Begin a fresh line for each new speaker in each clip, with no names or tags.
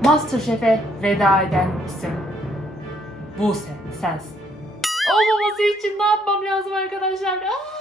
MasterChef'e veda eden isim Buse sensin. Olmaması için ne yapmam lazım arkadaşlar?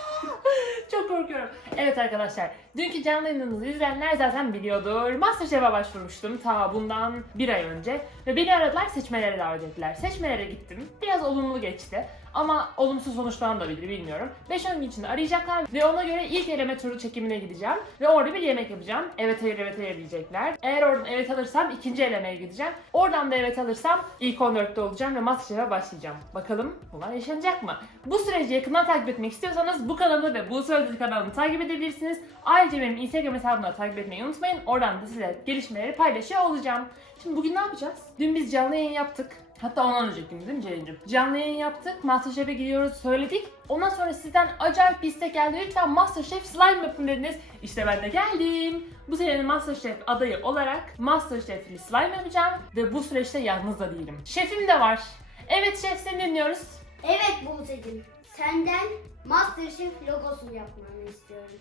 Çok korkuyorum. Evet arkadaşlar, dünkü canlı yayınınızı izleyenler zaten biliyordur. MasterChef'e başvurmuştum ta bundan bir ay önce. Ve beni aradılar, seçmelere davet ettiler. Seçmelere gittim. Biraz olumlu geçti. Ama olumsuz sonuçlanabilir, bilmiyorum. 5-10 gün içinde arayacaklar ve ona göre ilk eleme turu çekimine gideceğim. Ve orada bir yemek yapacağım. Evet hayır, evet hayır diyecekler. Eğer oradan evet alırsam ikinci elemeye gideceğim. Oradan da evet alırsam ilk 14'te olacağım ve MasterChef'e başlayacağım. Bakalım bunlar yaşanacak mı? Bu süreci yakından takip etmek istiyorsanız bu kanalı ve bu sözlü kanalını takip edebilirsiniz. Ayrıca benim Instagram hesabımı takip etmeyi unutmayın. Oradan da size gelişmeleri paylaşıyor olacağım. Şimdi bugün ne yapacağız? Dün biz canlı yayın yaptık. Hatta ondan önceki gün değil mi Ceyl'cim? Canlı yayın yaptık, MasterChef'e gidiyoruz söyledik. Ondan sonra sizden acayip bir istek geldi. Lütfen MasterChef slime yapın dediniz. İşte ben de geldim. Bu senenin MasterChef adayı olarak MasterChef'li slime yapacağım. Ve bu süreçte yalnız da değilim. Şefim de var. Evet şef, seni dinliyoruz.
Evet Buse'cim, senden MasterChef logosunu yapmanı istiyorum.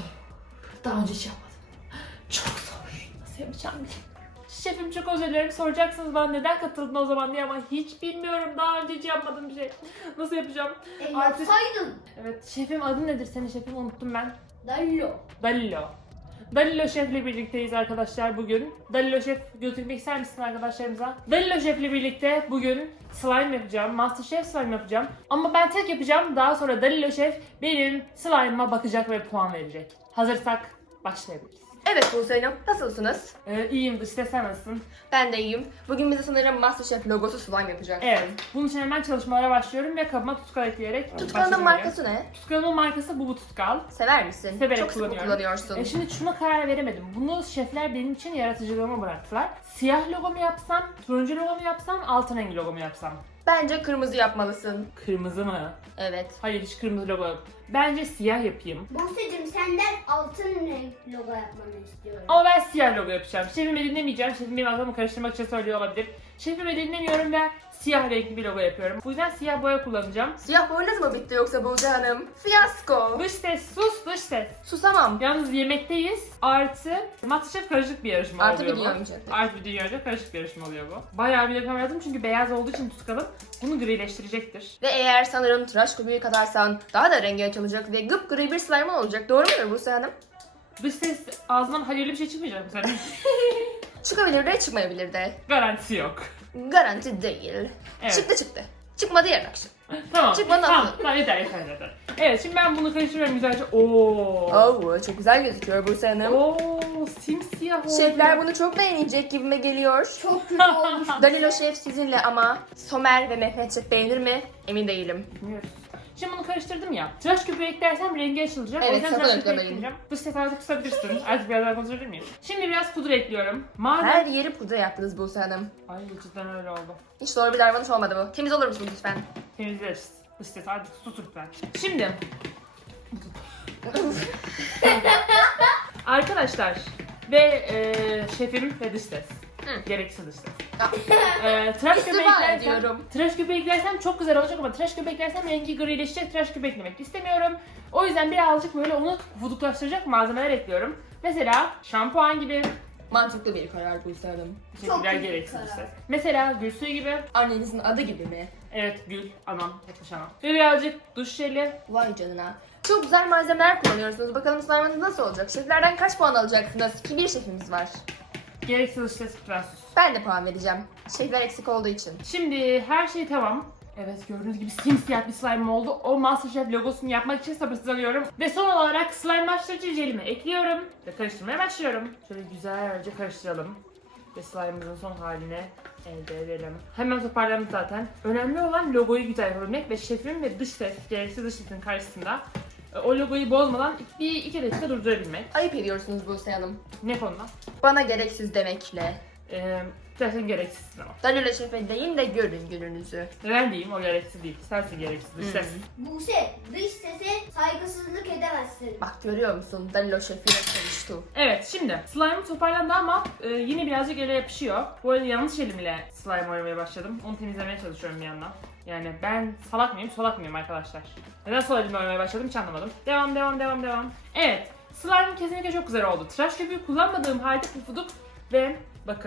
Daha önce hiç yapmadım. Çok zor. Nasıl yapacağım bilmiyorum. Şefim çok özür dilerim, soracaksınız bana neden katıldın o zaman diye ama hiç bilmiyorum, daha önce hiç yapmadığım bir şey. Nasıl yapacağım?
Yapsaydın.
Evet şefim, adın nedir senin şefim, unuttum ben.
Dallo.
Dalilo. Dalilo Şef'le birlikteyiz arkadaşlar bugün. Dalilo Şef, gözükmek ister misin arkadaşlarımıza? Dalilo Şef'le birlikte bugün slime yapacağım. MasterChef slime yapacağım. Ama ben tek yapacağım. Daha sonra Dalilo Şef benim slime'ıma bakacak ve puan verecek. Hazırsak başlayabiliriz.
Evet Buse Hanım, nasılsınız?
İyiyim, işte sen nasılsın?
Ben de iyiyim. Bugün bize sanırım MasterChef logosu slime yapacak.
Evet. Bunun için hemen çalışmalara başlıyorum ve kabıma tutkal ekleyerek
Tutkalının markası ne?
Tutkalımın markası bu tutkal.
Sever misin?
Severek
Çok sık mı
kullanıyorum.
kullanıyorsun?
Şimdi şuna karar veremedim. Bunu şefler benim için yaratıcılığıma bıraktılar. Siyah logo mu yapsam, turuncu logo mu yapsam, altın rengi logo mu yapsam?
Bence kırmızı yapmalısın.
Kırmızı mı?
Evet.
Hayır, hiç kırmızı logo yok. Bence siyah yapayım.
Buse'cim, senden altın renk logo yapmanı istiyorum.
Ama ben siyah logo yapacağım. Şefimi dinlemeyeceğim. Şefim benim aklımı karıştırmak için söylüyor olabilir. Şefimi dinlemiyorum ve siyah renkli bir logo yapıyorum. Bu yüzden siyah boya kullanacağım.
Siyah boyunuz mu bitti yoksa Buse Hanım? Fiyasko.
Dış ses, sus dış ses.
Susamam.
Yalnız yemekteyiz. Artı MasterChef karışık bir yarışma
Artı
oluyor
bir
bu.
dünya mücadele.
Artı bir dünya karışık bir yarışma oluyor bu. Bayağı bir yapmam lazım çünkü beyaz olduğu için tutkalım bunu grileştirecektir.
Ve eğer sanırım tıraş köpüğü katarsan daha da rengi açılacak ve gıpgri bir slime olacak. Doğru mudur Buse Hanım?
Dış ses ağzından hayırlı bir şey çıkmayacak mı senin?
Çıkabilir de çıkmayabilir de.
Garantisi yok.
Garanti değil.
Evet.
Çıktı. Çıkmadı yarın akşam.
Tamam.
Çıkmadı
Tamam.
ama.
Tamam yeter. Evet, şimdi ben bunu karıştırıyorum güzelce.
Oo, çok güzel gözüküyor Buse Hanım.
Oo, simsiyah oldu.
Şefler bunu çok beğenecek gibime geliyor.
Çok kötü olmuş.
Danilo Şef sizinle ama Somer ve Mehmet Şef beğenir mi? Emin değilim.
Bilmiyoruz. Şimdi bunu karıştırdım ya. Tıraş köpüğü eklersem rengi açılacak.
Evet,
o yüzden
sakın
tıraş köpüğü
eklemeyin.
ekleyeceğim. Dış ses artık kısabilirsin. Artık biraz daha konuşabilir miyim? Şimdi biraz pudra ekliyorum. Madem...
Her yeri pudra yaptınız Buse Hanım.
Ay cidden öyle oldu.
Hiç doğru bir davranış olmadı bu. Temiz olur musunuz lütfen?
Temizleriz. Dış ses artık sus lütfen. Şimdi... Arkadaşlar ve şefim ve dış ses.
Hı.
Gereksiz dış ses.
Ah.
Tıraş
İstifa
köpüğü eklersem,
ediyorum.
tıraş köpüğü eklersem çok güzel olacak ama tıraş köpüğü eklersem rengi grileşecek, tıraş köpüğü eklemek istemiyorum. O yüzden birazcık böyle onu vuduklaştıracak malzemeler ekliyorum. Mesela şampuan gibi,
Mantıklı bir karar Buse Hanım.
teşekkürler,
iyi
gereksiz
karar.
işte. Mesela gül suyu gibi,
Annenizin adı gibi mi?
evet gül, anam, etmiş anam. Ve birazcık duş jeli.
Vay canına. Çok güzel malzemeler kullanıyorsunuz. Bakalım slime'ınız nasıl olacak? Şeflerden kaç puan alacaksınız? Ki bir şefimiz var.
Gereksiz işte lütfen sus.
Ben de puan vereceğim. Şefler eksik olduğu için.
Şimdi her şey tamam. Evet, gördüğünüz gibi simsiyah bir slime oldu. O MasterChef logosunu yapmak için sabırsızlanıyorum. Ve son olarak slime başlayıcı jelimi ekliyorum. Ve karıştırmaya başlıyorum. Şöyle güzelce karıştıralım. Ve slime'ımızın son haline elde edelim. Hemen toparlandı zaten. Önemli olan logoyu güzel yapabilmek ve şefim ve dış ses, gereksiz dış sesin karşısında o logoyu bozmadan 2 dakika durdurabilmek.
Ayıp ediyorsunuz Buse Hanım.
Ne konuda?
Bana gereksiz demekle.
Zaten gereksiz ama.
Danilo Şef'e deyin de görün gününüzü.
Neden diyeyim, o gereksiz değil. Sensin gereksiz dış ses.
Buse, dış sese saygısızlık edemezsin.
Bak görüyor musun? Danilo Şef'le konuştu.
Evet, şimdi slime'ım toparlandı ama yine birazcık ele yapışıyor. Bu arada yanlış elimle slime oynamaya başladım. Onu temizlemeye çalışıyorum bir yandan. Yani ben salak mıyım, solak mıyım arkadaşlar? Neden sol elimle oynamaya başladım hiç anlamadım. Devam. Evet, slime'ım kesinlikle çok güzel oldu. Tıraş köpüğü kullanmadığım halde pufuduk ve bakın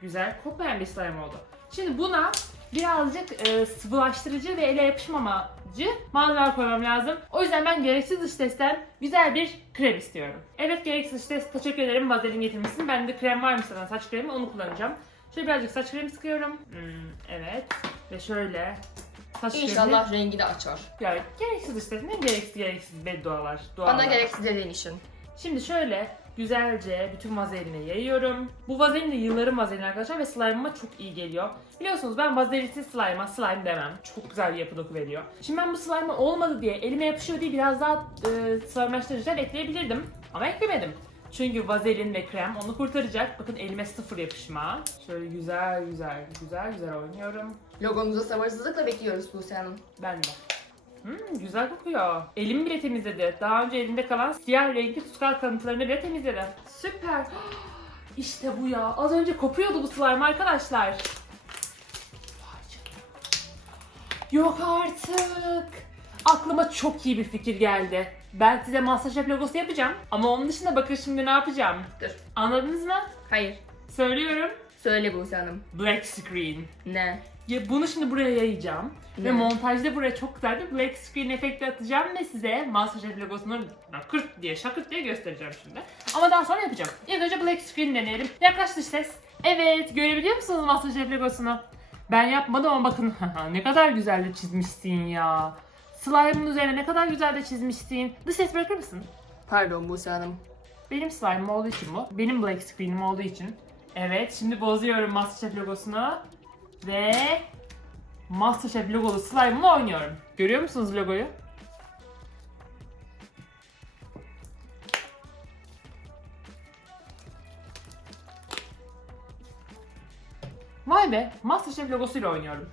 güzel kopmayan bir slime oldu. Şimdi buna birazcık sıvılaştırıcı ve ele yapışmamacı malzemeler koymam lazım. O yüzden ben gereksiz dış testten güzel bir krem istiyorum. Evet, gereksiz dış test, teşekkür ederim, vazelin getirmişsin. Bende krem varmış zaten, saç kremi, onu kullanacağım. Şöyle birazcık saç kremi sıkıyorum. Evet. Ve şöyle saç kremi.
İnşallah rengi de açar.
Ya gereksiz dış test, ne gereksiz beddualar.
Bana
dualar.
gereksiz dediğin için.
Şimdi şöyle güzelce bütün vazeline yayıyorum. Bu vazelin de yılların vazelini arkadaşlar ve slime'ıma çok iyi geliyor. Biliyorsunuz ben vazelinsiz slime'a slime demem. Çok güzel bir yapı doku veriyor. Şimdi ben bu slime olmadı diye, elime yapışıyor diye biraz daha slime'laştırıcılar ekleyebilirdim. Ama eklemedim. Çünkü vazelin ve krem onu kurtaracak. Bakın elime sıfır yapışma. Şöyle güzel oynuyorum.
Logomuzu sabırsızlıkla bekliyoruz Buse Hanım.
Ben de. Güzel kokuyor. Elimi bile temizledi. Daha önce elimde kalan siyah renkli tutkal kalıntılarını bile temizledi. Süper. İşte bu ya. Az önce kopuyordu bu slime arkadaşlar. Vay canına. Yok artık. Aklıma çok iyi bir fikir geldi. Ben size MasterChef logosu yapacağım. Ama onun dışında bakın şimdi ne yapacağım.
Dur.
Anladınız mı?
Hayır.
Söylüyorum.
Söyle Buse Hanım.
Black screen.
Ne?
Ya bunu şimdi buraya yayacağım. Ve
Ne?
montajda buraya çok güzel bir black screen efekti atacağım ve size MasterChef logosunu kırt diye, şakırt diye göstereceğim şimdi. Ama daha sonra yapacağım. İlk önce black screen deneyelim. Yaklaş dış ses. Evet, görebiliyor musunuz MasterChef logosunu? Ben yapmadım ama bakın ne kadar güzel de çizmişsin ya. Slime'ın üzerine ne kadar güzel de çizmişsin. Dış ses bırakır mısın?
Pardon Buse Hanım.
Benim slime'ım olduğu için bu. Benim black screen'im olduğu için. Evet, şimdi bozuyorum MasterChef logosunu. Ve MasterChef logolu slime'ımla oynuyorum. Görüyor musunuz logoyu? Vay be, MasterChef logosuyla oynuyorum.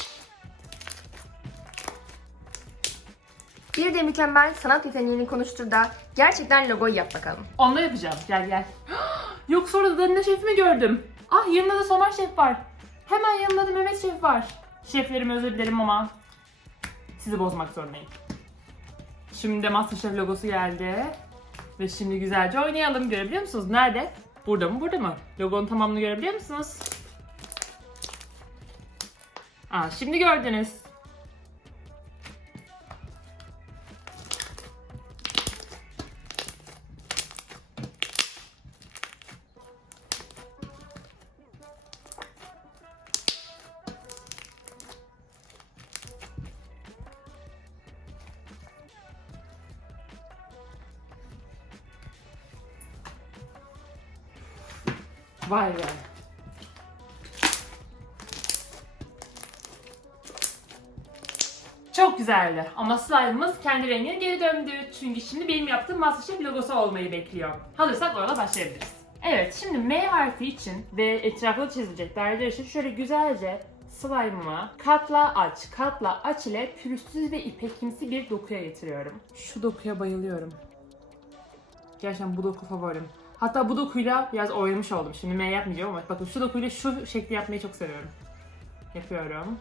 Bir de mükemmel sanat yeteneğini konuştur da gerçekten logoyu yap bakalım.
Onunla yapacağım. Gel gel. Yok, sonra da Danilo Şef'imi gördüm. Ah, yanında da Somer Şef var. Hemen yanında da Mehmet Şef var. Şeflerim, özür dilerim ama sizi bozmak zorundayım. Şimdi de MasterChef logosu geldi. Ve şimdi güzelce oynayalım. Görebiliyor musunuz? Nerede? Burada mı? Burada mı? Logonun tamamını görebiliyor musunuz? Aa, şimdi gördünüz. Vay be. Çok güzeldi ama slime'ımız kendi rengine geri döndü. Çünkü şimdi benim yaptığım MasterChef logosu olmayı bekliyor. Hazırsak orada başlayabiliriz. Evet, şimdi M harfi için ve etrafında çizilecek daireler için şöyle güzelce slime'ımı katla aç ile pürüzsüz ve ipekimsi bir dokuya getiriyorum. Şu dokuya bayılıyorum. Gerçekten bu doku favorim. Hatta bu dokuyla biraz oynamış oldum. Şimdi M yapmayacağım ama bakın şu dokuyla şu şekli yapmayı çok seviyorum. Yapıyorum.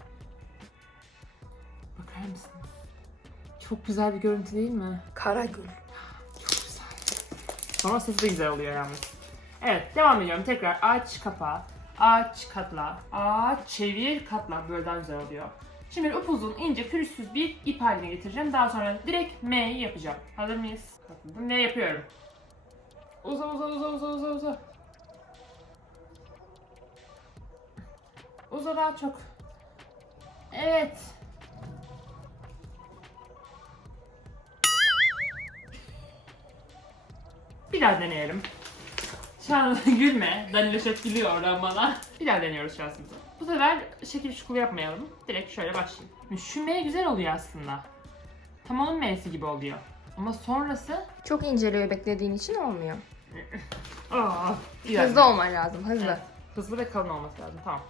Bakar mısınız? Çok güzel bir görüntü değil mi?
Karagül.
Çok güzel. Sonra sesi de güzel oluyor yalnız. Evet, devam ediyorum. Tekrar aç, kapa. Aç, katla. Aç, çevir, katla. Böyle daha güzel oluyor. Şimdi upuzun, ince, pürüzsüz bir ip haline getireceğim. Daha sonra direkt M'yi yapacağım. Hazır mıyız? Katladım. M yapıyorum. Uza. Uza daha çok. Evet. Bir daha deneyelim. Şu an gülme. Danilo Şef gülüyor oradan bana. Bir daha deniyoruz şansımızı. Bu sefer şekil şukulu yapmayalım. Direkt şöyle başlayayım. Şu M güzel oluyor aslında. Tam onun M'si gibi oluyor. Ama sonrası...
Çok inceliyor beklediğin için olmuyor.
iyi
Hızlı
yani.
olman lazım, hızlı.
Evet. Hızlı ve kalın olması lazım. Tamam.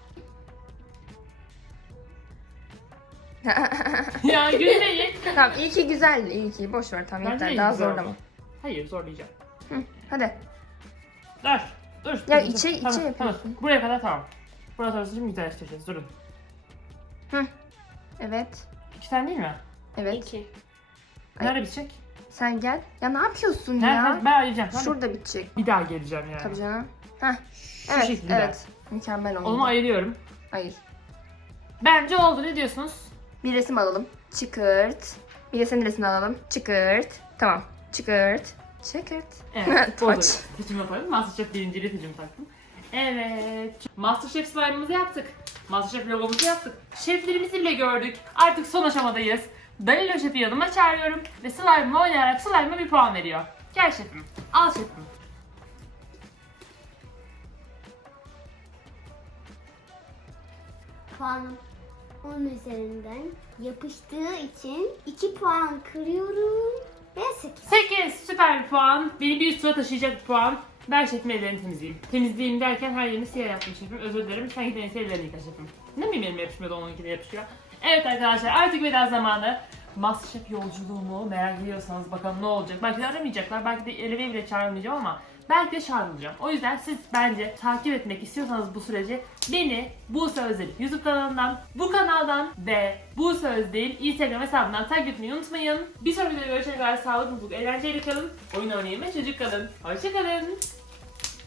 Ya gülmeyin.
Tamam, iyi ki güzeldi, iyi ki. Boş ver, tamam
Bence
yeter,
iyi,
daha
güzel
zorlama.
oldu. Hayır, zorlayacağım.
Hı, hadi.
Dur.
Ya
dur.
içe
Tamam.
yapıyorsun.
Buraya kadar tamam. Burası orası şimdi güzelleştireceğiz. Durun.
Evet.
2 tane değil mi?
Evet.
2.
Nerede bitecek?
Sen gel. Ya ne yapıyorsun
Nerede?
ya?
Ben arayacağım. Hadi.
Şurada bitecek.
Bir daha geleceğim yani.
Tabii canım. Heh.
Şu
Evet,
şekilde.
evet. Mükemmel oldu.
Onu ayırıyorum.
Hayır.
Bence oldu. Ne diyorsunuz?
Bir resim alalım. Çıkırt. Bir de senin resmini alalım. Çıkırt. Tamam. Çıkırt. Çıkırt.
Evet.
Taç.
Oldu. Tacımı yaparım. Masterchef birinciliği tacımı taktım. Evet. Masterchef slime'ımızı yaptık. Masterchef logomuzu yaptık. Şeflerimizi bile gördük. Artık son aşamadayız. Danilo şefi yanıma çağırıyorum. Ve slime'ımı oynayarak slime'ıma bir puan veriyor. Gel şefim. Al şefim.
Puanım 10 üzerinden yapıştığı için 2 puan kırıyorum ve 8.
8 süper bir puan. Beni bir üst tura taşıyacak bir puan. Ben şefim ellerini temizleyeyim. Temizleyeyim derken her yerini siyah yaptım şefim. Özür dilerim. Sen gidin ellerini yıka şefim. Ne bileyim elime yapışmıyordu, onunkine yapışıyor. Evet arkadaşlar, artık veda zamanı. Masterchef yolculuğumu merak ediyorsanız bakalım ne olacak. Belki de aramayacaklar. Belki de eleve bile çağırmayacağım ama belki de çağrılacağım. O yüzden siz bence takip etmek istiyorsanız bu süreci beni Buse Özdil YouTube kanalından, bu kanaldan ve Buse Özdil Instagram hesabından takip etmeyi unutmayın. Bir sonraki videoda görüşene kadar sağlıklı, mutlu, eğlenceli kalın. Oyun oynayın ve çocuk kalın. Hoşçakalın.